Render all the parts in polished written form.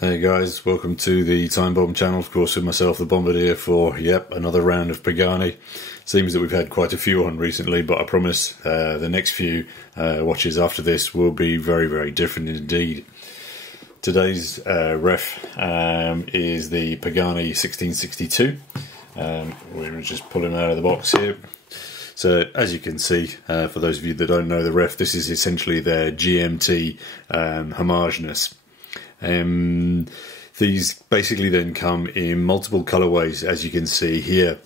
Hey guys, welcome to the Time Bomb channel, of course with myself, the Bombardier, for another round of Pagani. Seems that we've had quite a few on recently, but I promise the next few watches after this will be very, very different indeed. Today's ref is the Pagani 1662. We're going to just pull him out of the box here. So as you can see, for those of you that don't know the ref, this is essentially their GMT homogeneous. These basically then come in multiple colorways, as you can see here.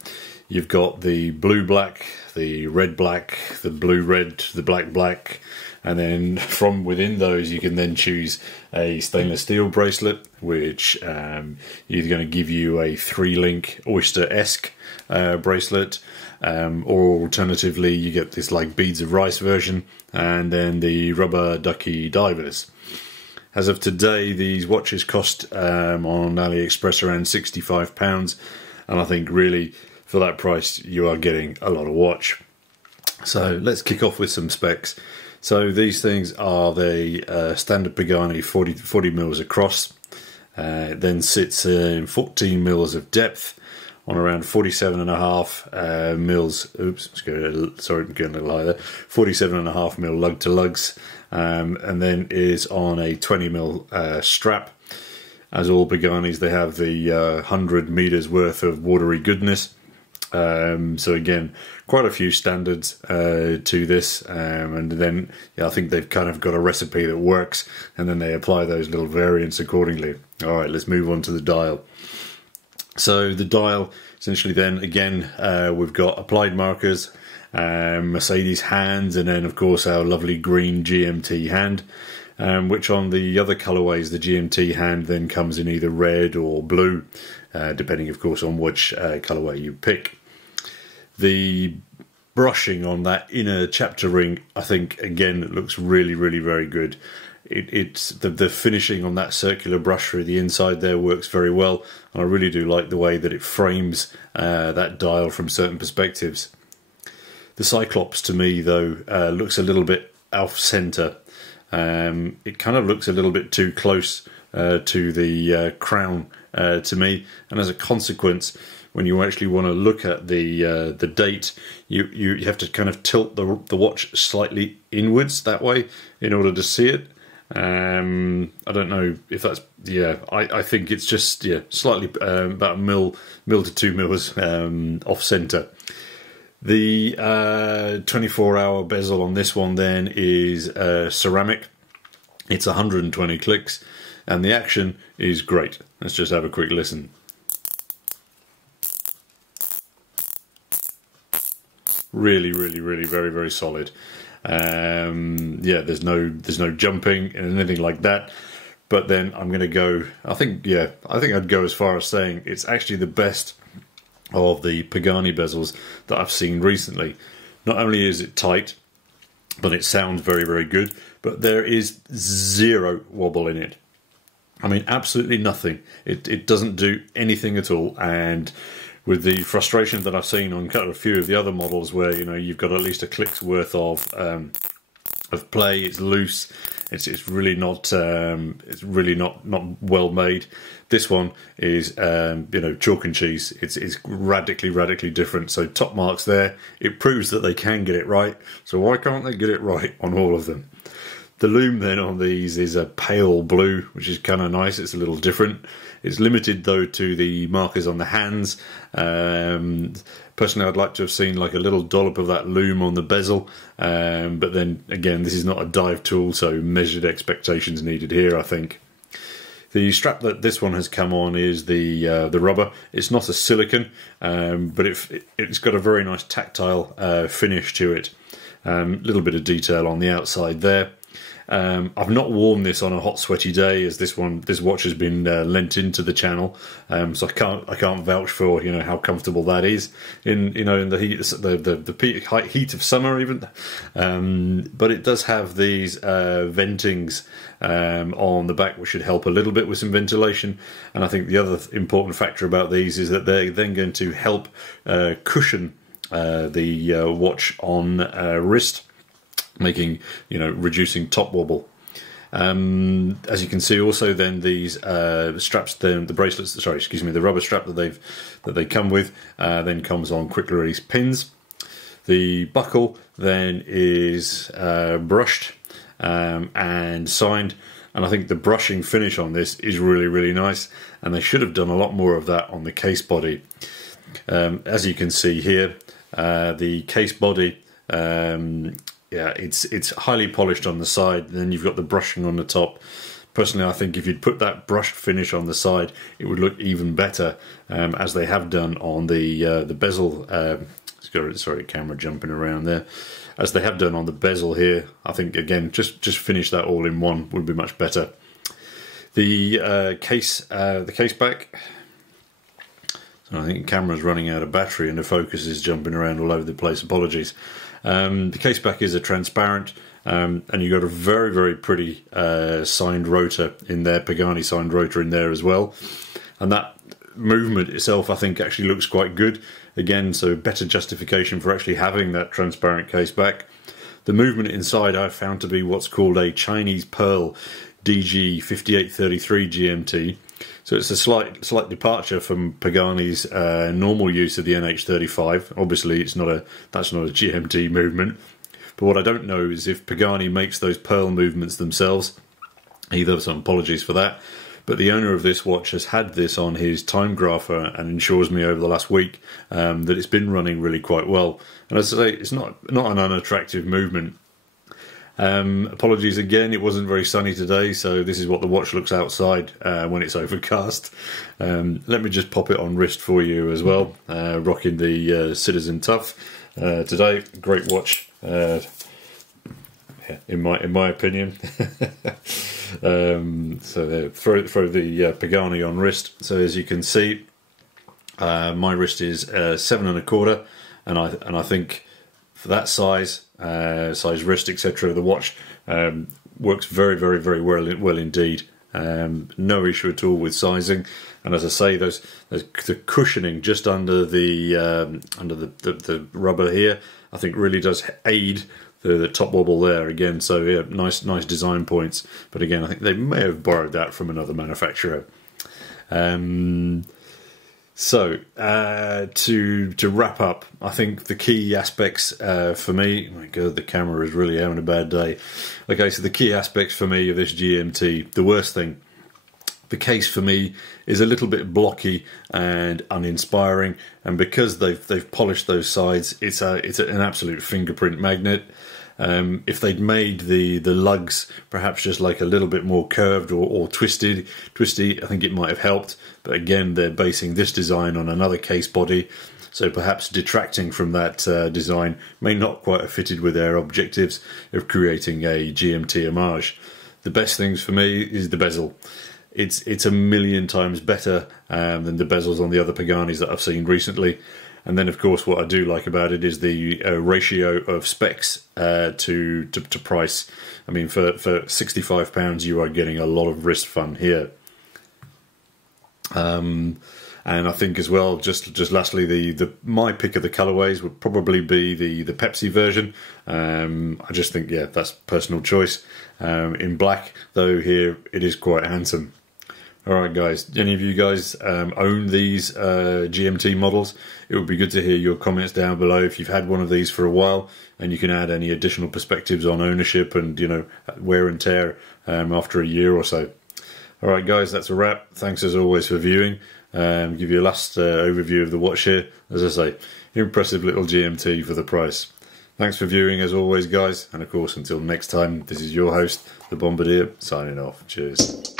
You've got the blue black, the red black, the blue red, the black black, and then from within those you can then choose a stainless steel bracelet, which either going to give you a 3-link oyster-esque bracelet, or alternatively you get this like beads of rice version, and then the rubber ducky divers. As of today, these watches cost on AliExpress around £65, and I think really for that price you are getting a lot of watch. So let's kick off with some specs. So these things are the standard Pagani 40 mils across, then sits in 14 mils of depth on around 47.5 mils. Oops, sorry, I'm going a little higher. 47.5 mil lug to lugs. And then is on a 20 mil strap. As all Paganis, they have the 100 meters worth of watery goodness. So again, quite a few standards to this, and then I think they've kind of got a recipe that works, and then they apply those little variants accordingly. All right, let's move on to the dial. So the dial, essentially then, again, we've got applied markers, Mercedes hands, and then of course our lovely green GMT hand, which on the other colorways the GMT hand then comes in either red or blue, depending of course on which colorway you pick. The brushing on that inner chapter ring, I think again it looks really very good. It's the finishing on that circular brush through the inside there works very well, and I really do like the way that it frames that dial from certain perspectives. The Cyclops to me though looks a little bit off-center. It kind of looks a little bit too close to the crown to me, and as a consequence, when you actually want to look at the date, you have to kind of tilt the watch slightly inwards that way in order to see it. I don't know if that's, I think it's just slightly about a mil to 2 mils off center. The 24-hour bezel on this one then is ceramic. It's 120 clicks, and the action is great. Let's just have a quick listen. Really very solid. There's no jumping and anything like that. But then I'm going to go, I think I'd go as far as saying it's actually the best of the Pagani bezels that I've seen recently. Not only is it tight, but it sounds very good, but there is zero wobble in it. I mean, absolutely nothing. It doesn't do anything at all, and with the frustration that I've seen on kind of a few of the other models where you've got at least a click's worth of play, it's loose, it's really not well made. This one is chalk and cheese. It's radically different. So top marks there. It proves that they can get it right. So why can't they get it right on all of them? The lume then on these is a pale blue, which is kind of nice. It's a little different. It's limited though to the markers on the hands. Personally, I'd like to have seen like a little dollop of that lume on the bezel, but then again, this is not a dive tool, so measured expectations needed here, I think. The strap that this one has come on is the rubber. It's not a silicone, but it's got a very nice tactile finish to it. Little bit of detail on the outside there. I've not worn this on a hot, sweaty day, as this watch has been lent into the channel, so I can't vouch for how comfortable that is in the heat, the heat of summer even. But it does have these ventings on the back, which should help a little bit with some ventilation. And I think the other important factor about these is that they're then going to help cushion the watch on wrist, making reducing top wobble. As you can see, also then these straps, the bracelets, sorry, excuse me, the rubber strap that they come with, then comes on quick release pins. The buckle then is brushed and signed, and I think the brushing finish on this is really nice, and they should have done a lot more of that on the case body. As you can see here, the case body, yeah, it's highly polished on the side, and then you've got the brushing on the top. Personally, I think if you'd put that brushed finish on the side, it would look even better, as they have done on the bezel. Sorry, camera jumping around there. As they have done on the bezel here, I think again, just finish that all in one would be much better. The case back. So I think the camera's running out of battery and the focus is jumping around all over the place. Apologies. The case back is a transparent, and you've got a very pretty signed rotor in there, Pagani signed rotor in there as well. And that movement itself, I think, actually looks quite good. Again, so better justification for actually having that transparent case back. The movement inside I've found to be what's called a Chinese Pearl DG5833 GMT. So it's a slight departure from Pagani's normal use of the NH35. Obviously, that's not a GMT movement. But what I don't know is if Pagani makes those pearl movements themselves. Either, so apologies for that. But the owner of this watch has had this on his time grapher and ensures me over the last week that it's been running really quite well. And as I say, it's not an unattractive movement. Apologies again, it wasn't very sunny today, so this is what the watch looks outside when it's overcast. Let me just pop it on wrist for you as well. Rocking the Citizen Tough today. Great watch, in my opinion. So throw the Pagani on wrist. So as you can see, my wrist is 7 1/4, and I think for that size wrist, etc., the watch works very well indeed. No issue at all with sizing, and as I say, the cushioning just under the rubber here, I think really does aid the top wobble there again. So yeah, nice design points. But again, I think they may have borrowed that from another manufacturer. So to wrap up, I think the key aspects for me, oh my god, the camera is really having a bad day. Okay, so the key aspects for me of this GMT, the worst thing, the case for me is a little bit blocky and uninspiring, and because they've polished those sides, it's an absolute fingerprint magnet. If they'd made the lugs perhaps just like a little bit more curved or twisty, I think it might have helped. But again, they're basing this design on another case body, so perhaps detracting from that design may not quite have fitted with their objectives of creating a GMT homage. The best things for me is the bezel. It's a million times better than the bezels on the other Paganis that I've seen recently. And then, of course, what I do like about it is the ratio of specs to price. I mean, for £65, you are getting a lot of wrist fun here. And I think as well, just lastly, my pick of the colorways would probably be the Pepsi version. I just think, yeah, that's personal choice. In black, though, here it is quite handsome. Alright guys, any of you guys own these GMT models? It would be good to hear your comments down below if you've had one of these for a while, and you can add any additional perspectives on ownership and, you know, wear and tear after a year or so. Alright guys, that's a wrap. Thanks as always for viewing. Give you a last overview of the watch here. As I say, impressive little GMT for the price. Thanks for viewing as always guys, and of course until next time, this is your host, the Bomabrdier, signing off. Cheers.